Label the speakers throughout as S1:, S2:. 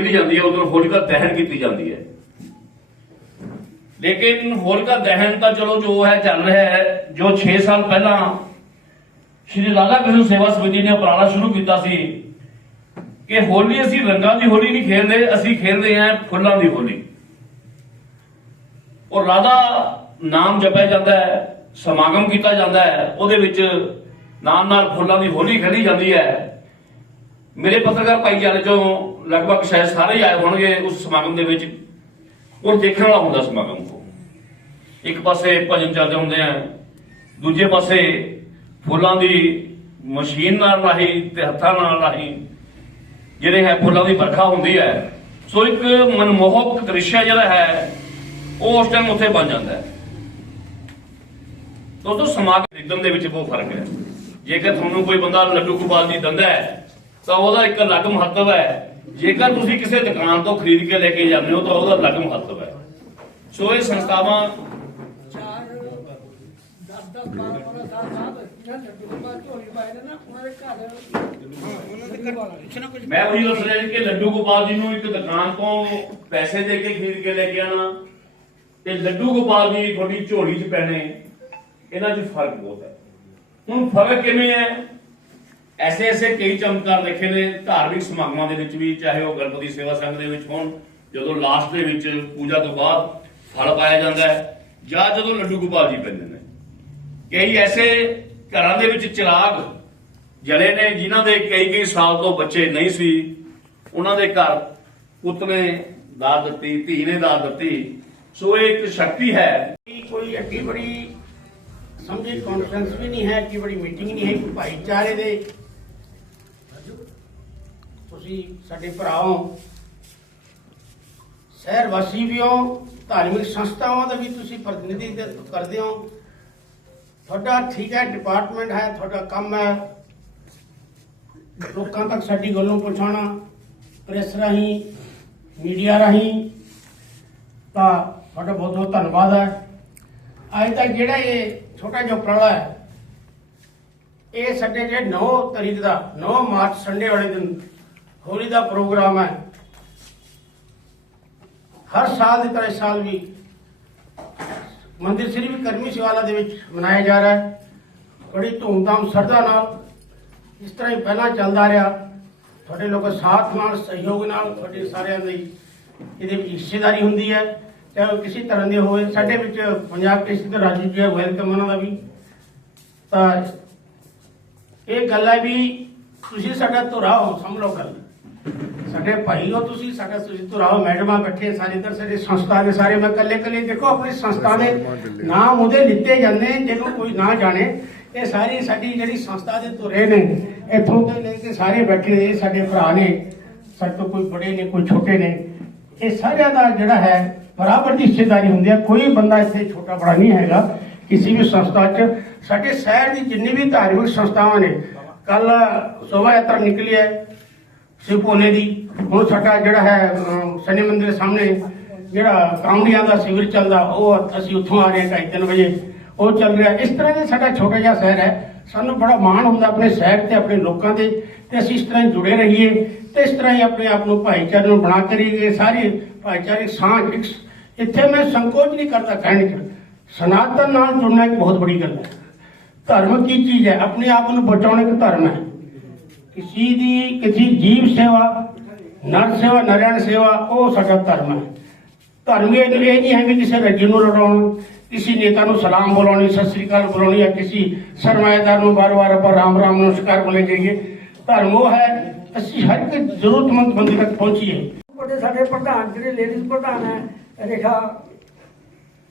S1: ਖੇਡੀ ਜਾਂਦੀ ਹੈ ਉਦੋਂ ਹੋਲਿਕਾ ਦਹਨ ਕੀਤੀ ਜਾਂਦੀ ਹੈ। ਲੇਕਿਨ ਹੋਲਿਕਾ ਦਹਨ ਤਾਂ ਚਲੋ ਜੋ ਹੈ, ਚੱਲ ਰਿਹਾ ਹੈ, ਜੋ 6 ਸਾਲ ਪਹਿਲਾਂ ਸ਼੍ਰੀ ਰਾਧਾ ਕ੍ਰਿਸ਼ਨ ਸੇਵਾ ਸਮਿਤੀ ਨੇ ਉਪਰਾਲਾ ਸ਼ੁਰੂ ਕੀਤਾ ਸੀ ਕਿ ਹੋਲੀ ਅਸੀਂ ਰੰਗਾਂ ਦੀ ਹੋਲੀ ਨਹੀਂ ਖੇਡਦੇ, ਅਸੀਂ ਖੇਡਦੇ ਹਾਂ ਫੁੱਲਾਂ ਦੀ ਹੋਲੀ। ਔਰ ਰਾਧਾ ਨਾਮ ਜਪਿਆ ਜਾਂਦਾ ਹੈ, ਸਮਾਗਮ ਕੀਤਾ ਜਾਂਦਾ ਹੈ, ਉਹਦੇ ਵਿੱਚ ਨਾਲ ਨਾਲ ਫੁੱਲਾਂ ਦੀ ਹੋਲੀ ਖੇਡੀ ਜਾਂਦੀ ਹੈ। ਮੇਰੇ ਪੱਤਰਕਾਰ ਭਾਈਚਾਰੇ ਚੋਂ ਲਗਭਗ ਸ਼ਾਇਦ ਸਾਰੇ ਹੀ ਆਏ ਹੋਣਗੇ ਉਸ ਸਮਾਗਮ ਦੇ ਵਿੱਚ। ਔਰ ਦੇਖਣ ਵਾਲਾ ਹੁੰਦਾ ਸਮਾਗਮ ਕੋ। ਇੱਕ ਪਾਸੇ ਭਜਨ ਚੱਲਦੇ ਹੁੰਦੇ ਆ, ਦੂਜੇ ਪਾਸੇ ਫੁੱਲਾਂ ਦੀ ਮਸ਼ੀਨ ਨਾਲ ਰਾਹੀਂ ਤੇ ਹੱਥਾਂ ਨਾਲ ਰਾਹੀਂ ਜਿਹੜੇ ਹੈ ਫੁੱਲਾਂ ਦੀ ਵਰਖਾ ਹੁੰਦੀ ਹੈ। ਸੋ ਇੱਕ ਮਨਮੋਹਕ ਦ੍ਰਿਸ਼ ਜਿਹੜਾ ਹੈ, ਉਹ ਉਸ ਟਾਈਮ ਉੱਥੇ ਬਣ ਜਾਂਦਾ ਹੈ। ਦੋਸਤੋ ਸਮਾਗਮ ਰਿਦਮ ਦੇ ਵਿੱਚ ਬਹੁਤ ਫ਼ਰਕ ਹੈ। ਜੇਕਰ ਤੁਹਾਨੂੰ ਕੋਈ ਬੰਦਾ ਲੱਡੂ ਗੋਪਾਲ ਜੀ ਦਿੰਦਾ ਹੈ, ਤਾਂ ਉਹਦਾ ਇੱਕ ਅਲੱਗ ਮਹੱਤਵ ਹੈ। ਜੇਕਰ ਤੁਸੀਂ ਕਿਸੇ ਦੁਕਾਨ ਤੋਂ ਖਰੀਦ ਕੇ ਲੈ ਕੇ ਜਾਂਦੇ ਹੋ ਤਾਂ ਉਹਦਾ ਅਲੱਗ ਮਹੱਤਵ ਹੈ। ਸੋ ਇਹ ਸੰਸਥਾਵਾਂ ਮੈਂ ਉਹੀ ਦੱਸ ਰਿਹਾ ਕਿ ਲੱਡੂ ਗੋਪਾਲ ਜੀ ਨੂੰ ਇੱਕ ਦੁਕਾਨ ਤੋਂ ਪੈਸੇ ਦੇ ਕੇ ਖਰੀਦ ਕੇ ਲੈ ਕੇ ਆਣਾ ਤੇ ਲੱਡੂ ਗੋਪਾਲ ਜੀ ਤੁਹਾਡੀ ਝੋਲੀ 'ਚ ਪੈਣੇ, ਇਹਨਾਂ 'ਚ ਫ਼ਰਕ ਬਹੁਤ ਹੈ। ਹੁਣ ਫ਼ਰਕ ਕਿਵੇਂ ਹੈ? ਐਸੇ ਐਸੇ ਕਈ ਚਮਤਕਾਰ ਦੇਖੇ ਨੇ ਧਾਰਮਿਕ ਸਮਾਗਮਾਂ ਦੇ ਵਿੱਚ ਵੀ, ਚਾਹੇ ਉਹ ਗਣਪਤੀ ਸੇਵਾ ਸੰਘ ਦੇ ਵਿੱਚ ਹੋਣ, ਜਦੋਂ ਲਾਸਟ ਦੇ ਵਿੱਚ ਪੂਜਾ ਤੋਂ ਬਾਅਦ ਫਲ ਪਾਇਆ ਜਾਂਦਾ ਹੈ, ਜਾਂ ਜਦੋਂ ਲੱਡੂ ਗੋਪਾਲ ਜੀ ਪੈਂਦੇ ਨੇ। ਕਈ ਐਸੇ ਘਰਾਂ ਦੇ ਵਿੱਚ ਚਿਰਾਗ ਜਲੇ ਨੇ, ਜਿਨ੍ਹਾਂ ਦੇ ਕਈ ਕਈ ਸਾਲ ਤੋਂ ਬੱਚੇ ਨਹੀਂ ਸੀ, ਉਹਨਾਂ ਦੇ ਘਰ ਪੁੱਤ ਨੇ ਦਾਤ ਦਿੱਤੀ, ਧੀ ਨੇ ਦਾਤ ਦਿੱਤੀ। ਸੋ ਇਹ ਇੱਕ ਸ਼ਕਤੀ ਹੈ।
S2: ਕੋਈ ਐਡੀ ਬੜੀ ਸਮਝੀ ਕਾਨਫਰੰਸ ਵੀ ਨਹੀਂ ਹੈ ਕਿ ਬੜੀ ਮੀਟਿੰਗ ਨਹੀਂ ਹੈ ਭਾਈਚਾਰੇ ਦੇ ਤੁਸੀਂ ਸਾਡੇ ਭਰਾ ਹੋ ਸ਼ਹਿਰ ਵਾਸੀ ਵੀ ਹੋ, ਧਾਰਮਿਕ ਸੰਸਥਾਵਾਂ ਦਾ ਵੀ ਤੁਸੀਂ ਪ੍ਰਤੀਨਿਧਿਤਵ ਕਰਦੇ ਹੋ। ਤੁਹਾਡਾ ਠੀਕ ਹੈ ਡਿਪਾਰਟਮੈਂਟ ਹੈ, ਤੁਹਾਡਾ ਕੰਮ ਹੈ। ਲੋਕਾਂ ਤੱਕ ਸਾਡੀ ਗੱਲੋਂ ਪਹੁੰਚਾਉਣਾ ਪ੍ਰੈਸ ਰਾਹੀਂ ਮੀਡੀਆ ਰਾਹੀਂ, ਤਾਂ ਤੁਹਾਡਾ ਬਹੁਤ ਬਹੁਤ ਧੰਨਵਾਦ ਹੈ। ਅੱਜ ਤੱਕ ਜਿਹੜਾ ਇਹ ਛੋਟਾ ਜਿਹਾ ਉਪਰਾਲਾ ਹੈ, ਇਹ ਸਾਡੇ ਜਿਹੜੇ 9 ਤਰੀਕ ਦਾ 9 ਮਾਰਚ ਸੰਡੇ ਵਾਲੇ ਦਿਨ ਹੋਲੀ ਦਾ ਪ੍ਰੋਗਰਾਮ ਹੈ। ਹਰ ਸਾਲ ਦੀ ਤਰ੍ਹਾਂ ਇਸ ਸਾਲ ਵੀ ਮੰਦਿਰ ਸ੍ਰੀ ਕਰਮੀ ਸ਼ਿਵਾਲਾ ਦੇ ਵਿੱਚ ਮਨਾਇਆ ਜਾ ਰਿਹਾ ਹੈ। ਬੜੀ ਧੂਮਧਾਮ ਸ਼ਰਧਾ ਨਾਲ ਇਸ ਤਰ੍ਹਾਂ ਹੀ ਪਹਿਲਾਂ ਚੱਲਦਾ ਰਿਹਾ। ਤੁਹਾਡੇ ਲੋਕਾਂ ਸਾਥ ਨਾਲ, ਸਹਿਯੋਗ ਨਾਲ ਤੁਹਾਡੇ ਸਾਰਿਆਂ ਦੀ ਇਹਦੇ ਵਿੱਚ ਹਿੱਸੇਦਾਰੀ ਹੁੰਦੀ ਹੈ। ਚਾਹੇ ਕਿਸੇ ਤਰ੍ਹਾਂ ਦੇ ਹੋਏ ਸਾਡੇ ਵਿੱਚ ਪੰਜਾਬ ਕੇਸਰੀ ਤੋਂ ਰਾਜੂ ਜੀ ਵੈਲਕਮ ਉਹਨਾਂ ਦਾ ਵੀ। ਤਾਂ ਇਹ ਗੱਲ ਹੈ ਵੀ ਤੁਸੀਂ ਸਾਡਾ ਧੁਰਾ ਹੋ ਸਮਝ ਲਓ ਗੱਲ। ਸਾਡੇ ਭਾਈ ਹੋ ਤੁਸੀਂ ਸਾਡਾ ਤੁਸੀਂ ਹੋ ਮੈਡਮਾਂ ਬੈਠੇ ਸਾਰੇ ਇੱਧਰ ਸਾਡੇ ਸੰਸਥਾ ਦੇ ਸਾਰੇ ਮੈਂ ਕੱਲੇ ਕੱਲੇ ਦੇਖੋ ਆਪਣੀ ਸੰਸਥਾ ਦੇ ਨਾਮ ਉਹਦੇ ਲਿੱਤੇ ਜਾਂਦੇ ਜਦੋਂ ਕੋਈ ਨਾ ਜਾਣੇ ਇਹ ਸਾਰੀ ਸਾਡੀ ਜਿਹੜੀ ਸੰਸਥਾ ਦੇ ਧੁਰੇ ਨੇ ਇੱਥੋਂ ਤੋਂ ਲੈ ਕੇ ਸਾਰੇ ਬੈਠੇ ਨੇ ਸਾਡੇ ਭਰਾ ਨੇ ਸਾਡੇ ਤੋਂ ਕੋਈ ਬੜੇ ਨੇ ਕੋਈ ਛੋਟੇ ਨੇ ਇਹ ਸਾਰਿਆਂ ਦਾ ਜਿਹੜਾ ਹੈ ਬਰਾਬਰ ਦੀ ਹਿੱਸੇਦਾਰੀ ਹੁੰਦੀ ਹੈ। ਕੋਈ ਬੰਦਾ ਇੱਥੇ ਛੋਟਾ ਬੜਾ ਨਹੀਂ ਹੈਗਾ ਕਿਸੇ ਵੀ ਸੰਸਥਾ 'ਚ। ਸਾਡੇ ਸ਼ਹਿਰ ਦੀ ਜਿੰਨੀ ਵੀ ਧਾਰਮਿਕ ਸੰਸਥਾਵਾਂ ਨੇ ਕੱਲ ਸ਼ੋਭਾ ਯਾਤਰਾ ਨਿਕਲੀ ਹੈ ਸਿਪੋਲੇ ਦੀ। ਹੁਣ ਸਾਡਾ ਜਿਹੜਾ ਹੈ ਸ਼ਨੀ ਮੰਦਿਰ ਸਾਹਮਣੇ ਜਿਹੜਾ ਕਾਉਂਡੀਆਂ ਦਾ ਸਿਵਰ ਚੱਲਦਾ, ਉਹ ਅਸੀਂ ਉੱਥੋਂ ਆ ਰਹੇ ਢਾਈ ਤਿੰਨ ਵਜੇ। ਉਹ ਚੱਲ ਰਿਹਾ। ਇਸ ਤਰ੍ਹਾਂ ਦੇ ਸਾਡਾ ਛੋਟਾ ਜਿਹਾ ਸ਼ਹਿਰ ਹੈ। ਸਾਨੂੰ ਬੜਾ ਮਾਣ ਹੁੰਦਾ ਆਪਣੇ ਸ਼ਹਿਰ ਤੇ, ਆਪਣੇ ਲੋਕਾਂ ਤੇ ਤੇ ਅਸੀਂ ਇਸ ਤਰ੍ਹਾਂ ਹੀ ਜੁੜੇ ਰਹੀਏ ਤੇ ਇਸ ਤਰ੍ਹਾਂ ਹੀ ਆਪਣੇ ਆਪ ਨੂੰ ਭਾਈਚਾਰੇ ਨੂੰ ਬਣਾ ਕੇ ਰਹੀਏ। ਸਾਰੇ ਭਾਈਚਾਰੇ ਸਾਂਝ ਇੱਕ ਇੱਥੇ ਮੈਂ ਸੰਕੋਚ ਨਹੀਂ ਕਰਦਾ ਕਹਿਣ ਚ। ਸਨਾਤਨ ਨਾਲ ਜੁੜਨਾ ਇੱਕ ਬਹੁਤ ਬੜੀ ਗੱਲ ਹੈ। ਧਰਮ ਕੀ ਚੀਜ਼ ਹੈ? ਆਪਣੇ ਆਪ ਨੂੰ ਬਚਾਉਣਾ ਇੱਕ ਧਰਮ ਹੈ। ਕਿਸੇ ਦੀ ਕਿਸੇ ਜੀਵ ਸੇਵਾ ਨਰ ਸੇਵਾ ਨਰੈਣ ਸੇਵਾ ਉਹ ਸਾਡਾ ਧਰਮ ਹੈ ਧਰਮ ਇਹ ਨਹੀਂ ਹੈ ਵੀ ਕਿਸੇ ਰੱਜੀ ਨੂੰ ਲੜਾਉਣਾ ਕਿਸੇ ਨੇਤਾ ਨੂੰ ਸਲਾਮ ਬੁਲਾਉਣੀ ਸਤਿ ਸ੍ਰੀ ਅਕਾਲ ਬੁਲਾਉਣੀ ਜਾਂ ਕਿਸੇ ਸਰਮਾਏਦਾਰ ਨੂੰ ਬਾਰ-ਬਾਰ ਆਪਾਂ ਰਾਮ ਰਾਮ ਨਮਸਕਾਰ ਬੋਲੇ ਜਾਈਏ ਧਰਮ ਉਹ ਹੈ ਅਸੀਂ ਹਰ ਇੱਕ ਜ਼ਰੂਰਤਮੰਦ ਬੰਦੇ ਤੱਕ ਪਹੁੰਚੀਏ
S3: ਸਾਡੇ ਪ੍ਰਧਾਨ ਜਿਹੜੇ ਲੇਡੀਜ਼ ਪ੍ਰਧਾਨ ਹੈ ਰੇਖਾ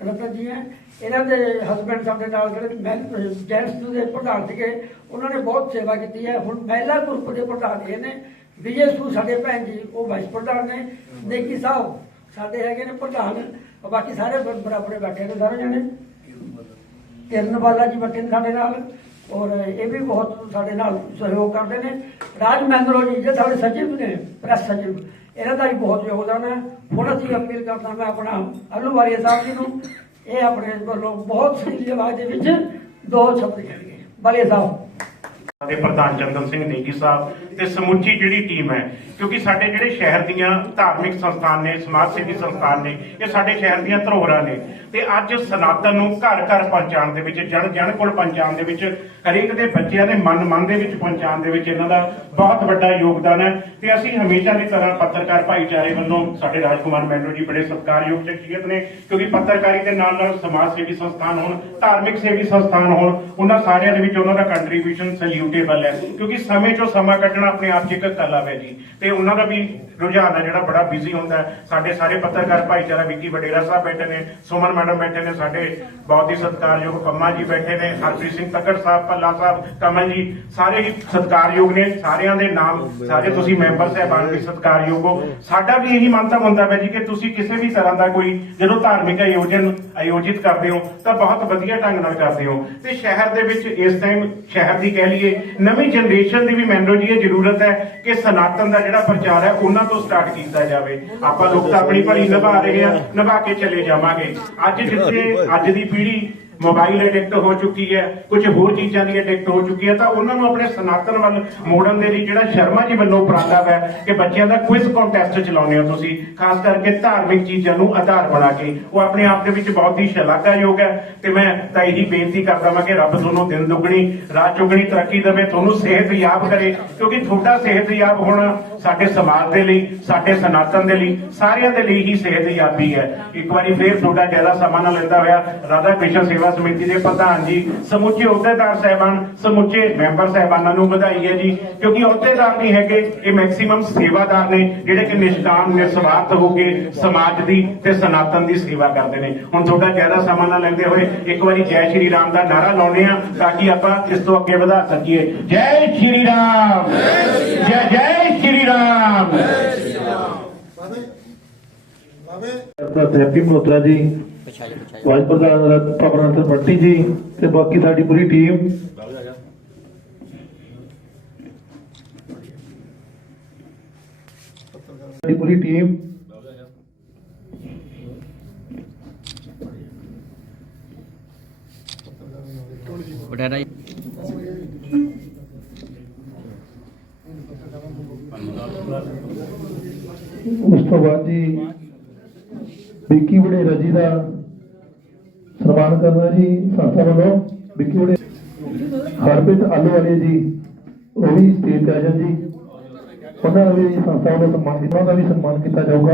S3: ਰਤਨ ਜੀ ਹੈ। ਇਹਨਾਂ ਦੇ ਹਸਬੰਡ ਸਾਡੇ ਨਾਲ ਜਿਹੜੇ ਮੈਂ ਜੈਂਟਸ ਦੇ ਪ੍ਰਧਾਨ ਸੀਗੇ, ਉਹਨਾਂ ਨੇ ਬਹੁਤ ਸੇਵਾ ਕੀਤੀ ਹੈ। ਹੁਣ ਮਹਿਲਾ ਗਰੁੱਪ ਦੇ ਪ੍ਰਧਾਨ ਇਹ ਨੇ। ਵਿਜੇ ਸੂ ਸਾਡੇ ਭੈਣ ਜੀ, ਉਹ ਵਾਈਸ ਪ੍ਰਧਾਨ ਨੇ। ਨੇਕੀ ਸਾਹਿਬ ਸਾਡੇ ਹੈਗੇ ਨੇ ਪ੍ਰਧਾਨ। ਬਾਕੀ ਸਾਰੇ ਬ- ਬਰਾਬਰ ਬੈਠੇ ਨੇ ਸਾਰੇ ਜਣੇ। ਕਿਰਨ ਵਾਲਾ ਜੀ ਬੈਠੇ ਨੇ ਸਾਡੇ ਨਾਲ। ਔਰ ਇਹ ਵੀ ਬਹੁਤ ਸਾਡੇ ਨਾਲ ਸਹਿਯੋਗ ਕਰਦੇ ਨੇ। ਰਾਜ ਮਹਿੰਦਰੋ ਜੀ, ਜਿਹੜੇ ਸਾਡੇ ਸਚਿਵ ਨੇ, ਪ੍ਰੈਸ ਸਚਿਵ। ਇਹਨਾਂ ਦਾ ਵੀ ਬਹੁਤ ਯੋਗਦਾਨ ਹੈ। ਹੁਣ ਅਸੀਂ ਅਪੀਲ ਕਰਦਾ ਮੈਂ ਆਪਣਾ ਅਲੂ ਵਾਲੀਆ ਸਾਹਿਬ ਜੀ ਨੂੰ, ਇਹ ਆਪਣੇ ਵੱਲੋਂ ਬਹੁਤ ਸੁਰੀਲੀ ਆਵਾਜ਼ ਦੇ ਵਿੱਚ ਦੋ ਸ਼ਬਦ ਕਹਿਣਗੇ। ਵਾਲੀਆ ਸਾਹਿਬ।
S4: ਤੇ ਪ੍ਰਧਾਨ ਚੰਦਨ ਸਿੰਘ ਨੇਗੀ ਸਾਹਿਬ ਤੇ ਸਮੁੱਚੀ ਜਿਹੜੀ ਟੀਮ ਹੈ, ਕਿਉਂਕਿ ਸਾਡੇ ਜਿਹੜੇ ਸ਼ਹਿਰ ਦੀਆਂ ਧਾਰਮਿਕ ਸੰਸਥਾਨ ਨੇ, ਸਮਾਜ ਸੇਵੀ ਸੰਸਥਾਨ ਨੇ, ਇਹ ਸਾਡੇ ਸ਼ਹਿਰ ਦੀਆਂ ਧਰੋਹਰਾਂ ਨੇ। ਤੇ ਅੱਜ ਸਨਾਤਨ ਨੂੰ ਘਰ ਘਰ ਪਹੁੰਚਾਉਣ ਦੇ ਵਿੱਚ ਜਨ ਜਨ ਕੋਲ ਪਹੁੰਚਾਉਣ ਦੇ ਵਿੱਚ, ਹਰੇਕ ਦੇ ਬੱਚਿਆਂ ਦੇ ਮਨ ਮਨ ਦੇ ਵਿੱਚ ਪਹੁੰਚਾਉਣ ਦੇ ਵਿੱਚ ਇਹਨਾਂ ਦਾ ਬਹੁਤ ਵੱਡਾ ਯੋਗਦਾਨ ਹੈ। ਤੇ ਅਸੀਂ ਹਮੇਸ਼ਾ ਦੀ ਤਰ੍ਹਾਂ ਪੱਤਰਕਾਰ ਭਾਈਚਾਰੇ ਵੱਲੋਂ ਸਾਡੇ ਰਾਜਕੁਮਾਰ ਮੈਨੋ ਜੀ ਬੜੇ ਸਤਿਕਾਰਯੋਗ ਸ਼ਖਸੀਅਤ ਨੇ, ਕਿਉਂਕਿ ਪੱਤਰਕਾਰੀ ਦੇ ਨਾਲ ਨਾਲ ਸਮਾਜ ਸੇਵੀ ਸੰਸਥਾਨ ਹੋਣ, ਧਾਰਮਿਕ ਸੇਵੀ ਸੰਸਥਾਨ ਹੋਣ, ਉਹਨਾਂ ਸਾਰਿਆਂ ਦੇ ਵਿੱਚ ਉਹਨਾਂ ਦਾ ਕੰਟਰੀਬਿਊਸ਼ਨ ਸੈਲਿਊਟੇਬਲ ਹੈ। ਕਿਉਂਕਿ ਸਮੇਂ ਚੋਂ ਸਮਾਂ ਕੱਢਣਾ ਆਪਣੇ ਆਪ 'ਚ ਇੱਕ ਕਲਾ ਹੈ ਜੀ। ਤੇ ਉਹਨਾਂ ਦਾ ਵੀ ਰੁਝਾਨ ਹੈ ਜਿਹੜਾ ਬੜਾ ਬਿਜ਼ੀ ਹੁੰਦਾ ਸਾਡੇ ਸਾਰੇ ਪੱਤਰਕਾਰ ਭਾਈਚਾਰਾ ਵਿੱਕੀ ਵਡੇਰਾ ਸਾਹਿਬ ਬੈਠੇ ਨੇ, ਸੁਮਨ ਮੈਡਮ ਬੈਠੇ ਨੇ, ਸਾਡੇ ਬਹੁਤ ਹੀ ਸਤਿਕਾਰਯੋਗ ਪੰਮਾ ਜੀ ਬੈਠੇ ਨੇ, ਹਰਪ੍ਰੀਤ ਸਿੰਘ ਤੱਕੜ ਸਾਹਿਬ, ਭੱਲਾ ਸਾਹਿਬ, ਕਮਲ ਜੀ, ਸਾਰੇ ਹੀ ਸਤਿਕਾਰਯੋਗ ਨੇ। ਸਾਰਿਆਂ ਦੇ ਨਾਮ, ਸਾਰੇ ਤੁਸੀਂ ਮੈਂਬਰ ਸਹਿਬਾਨ ਵੀ ਸਤਿਕਾਰਯੋਗ ਹੋ। ਸਾਡਾ ਵੀ ਇਹੀ ਮੰਤਵ ਹੁੰਦਾ ਹੈ ਜੀ ਕਿ ਤੁਸੀਂ ਕਿਸੇ ਵੀ ਤਰ੍ਹਾਂ ਦਾ ਕੋਈ ਜਦੋਂ ਧਾਰਮਿਕ ਆਯੋਜਨ ਆਯੋਜਿਤ ਕਰਦੇ ਹੋ, ਤਾਂ ਬਹੁਤ ਵਧੀਆ ਢੰਗ ਨਾਲ ਕਰਦੇ ਹੋ। ਤੇ ਸ਼ਹਿਰ ਦੇ ਵਿੱਚ ਇਸ ਟਾਈਮ ਸ਼ਹਿਰ ਦੀ ਕਹਿ ਲਈਏ ਨਵੀਂ ਜਨਰੇਸ਼ਨ ਦੀ ਵੀ ਮੈਨੂੰ ਜੀ ਇਹ ਜ਼ਰੂਰਤ ਹੈ ਕਿ ਸਨਾਤਨ ਦਾ ਜਿਹੜਾ ਪ੍ਰਚਾਰ ਹੈ, ਉਹਨਾਂ ਤੋਂ ਸਟਾਰਟ ਕੀਤਾ ਜਾਵੇ। ਆਪਾਂ ਲੋਕ ਤਾਂ ਆਪਣੀ ਭਲੀ ਨਿਭਾ ਰਹੇ ਆ ਨਿਭਾ ਕੇ ਚਲੇ ਜਾਵਾਂਗੇ। ਅੱਜ ਜਿੱਥੇ ਅੱਜ ਦੀ ਪੀੜ੍ਹੀ ਮੋਬਾਈਲ ਐਡਿਕਟ ਹੋ ਚੁੱਕੀ ਹੈ ਕੁਝ ਹੋਰ ਚੀਜ਼ਾਂ ਦੀ ਐਡਿਕਟ ਹੋ ਚੁੱਕੀ ਹੈ, ਤਾਂ ਉਹਨਾਂ ਨੂੰ ਆਪਣੇ ਸਨਾਤਨ ਵੱਲ ਮੋੜਨ ਦੇ ਲਈ ਜਿਹੜਾ ਸ਼ਰਮਾ ਜੀ ਵੱਲੋਂ ਉਪਰਾਲਾ ਹੈ ਕਿ ਬੱਚਿਆਂ ਦਾ ਕੁਇਜ਼ ਕੰਟੈਸਟ ਚਲਾਉਂਦੇ ਹੋ ਤੁਸੀਂ, ਖਾਸ ਕਰਕੇ ਧਾਰਮਿਕ ਚੀਜ਼ਾਂ ਨੂੰ ਆਧਾਰ ਬਣਾ ਕੇ। ਉਹ ਆਪਣੇ ਆਪ ਦੇ ਵਿੱਚ ਬਹੁਤ ਹੀ ਸ਼ਲਾਘਾਯੋਗ ਹੈ ਤੇ ਮੈਂ ਤਾਂ ਇਹੀ ਬੇਨਤੀ ਕਰਦਾ ਹਾਂ ਕਿ ਰੱਬ ਤੁਹਾਨੂੰ ਦਿਨ ਦੁੱਗਣੀ, ਰਾਤ ਚੌਗਣੀ ਤਰੱਕੀ ਦੇਵੇ, ਤੁਹਾਨੂੰ ਸਿਹਤ ਯਾਬ ਕਰੇ, ਕਿਉਂਕਿ ਤੁਹਾਡਾ ਸਿਹਤ ਯਾਬ ਹੋਣਾ ਸਾਡੇ ਸਮਾਜ ਦੇ ਲਈ, ਸਾਡੇ ਸਨਾਤਨ ਦੇ ਲਈ, ਸਾਰਿਆਂ ਦੇ ਲਈ ਹੀ ਸਿਹਤ ਯਾਬੀ ਹੈ। ਇੱਕ ਵਾਰੀ ਫੇਰ ਤੁਹਾਡਾ ਜ਼ਿਆਦਾ ਸਮਾਂ ਨਾ ਲੈਂਦਾ ਹੋਇਆ, ਰਾਧਾ ਕ੍ਰਿਸ਼ਨ ਸੇਵਾ ਸਮਿਤੀ ਦੇ ਪ੍ਰਧਾਨ ਜੀ ਸਮੁੱਚੇ ਅਹੁਦੇਦਾਰ ਸਹਿਬਾਨ ਸਮੁੱਚੇ ਮੈਂਬਰ ਸਹਿਬਾਨਾਂ ਨੂੰ ਵਧਾਈ ਹੈ ਜੀ ਕਿਉਂਕਿ ਅਹੁਦੇਦਾਰ ਨਹੀਂ ਹੈਗੇ ਇਹ ਮੈਕਸਿਮਮ ਸੇਵਾਦਾਰ ਨੇ ਜਿਹੜੇ ਕਿ ਨਿਸ਼ਕਾਮ ਨਿਸਵਾਰਥ ਹੋ ਕੇ ਸਮਾਜ ਦੀ ਤੇ ਸਨਾਤਨ ਦੀ ਸੇਵਾ ਕਰਦੇ ਨੇ। ਹੁਣ ਤੁਹਾਡਾ ਜ਼ਿਆਦਾ ਸਮਾਂ ਨਾ ਲੈਂਦੇ ਹੋਏ ਇੱਕ ਵਾਰੀ ਜੈ ਸ਼੍ਰੀ ਰਾਮ ਦਾ ਨਾਰਾ ਲਾਉਣੇ ਆ ਤਾਂ ਕਿ ਆਪਾਂ ਇਸ ਤੋਂ ਅੱਗੇ ਵਧਾ ਸਕੀਏ। ਜੈ ਸ਼੍ਰੀ ਰਾਮ! ਜੈ ਜੈ ਸ਼੍ਰੀ ਰਾਮ!
S5: ਡਾਕਟਰ ਹੈਪੀ ਮਲਹੋਤਰਾ ਜੀ ਵਾਈਸ ਪ੍ਰਧਾਨ ਭਵਨ ਮੱਟੀ ਜੀ ਤੇ ਬਾਕੀ ਸਾਡੀ ਪੂਰੀ ਟੀਮ। ਸਾਡੀ ਪੂਰੀ ਟੀਮ। ਉਸ ਤੋਂ ਬਾਅਦ ਜੀ ਵਿੱਕੀ ਵਡੇਰਾ ਜੀ ਦਾ ਸਨਮਾਨ ਕਰਨਾ ਜੀ, ਸੰਸਥਾ ਵੱਲੋਂ ਵਿੱਕੀ ਹਰਪ੍ਰੀਤ ਆਲੂ ਵਾਲੇ ਜੀ, ਉਹ ਵੀ ਸਟੇਜ ਤੇ ਆ ਜਾਣ ਜੀ। ਉਹਨਾਂ ਦਾ ਵੀ ਸੰਸਥਾ ਵੱਲੋਂ ਸਨਮਾਨ ਕੀਤਾ ਉਹਨਾਂ ਦਾ ਵੀ ਸਨਮਾਨ ਕੀਤਾ ਜਾਊਗਾ।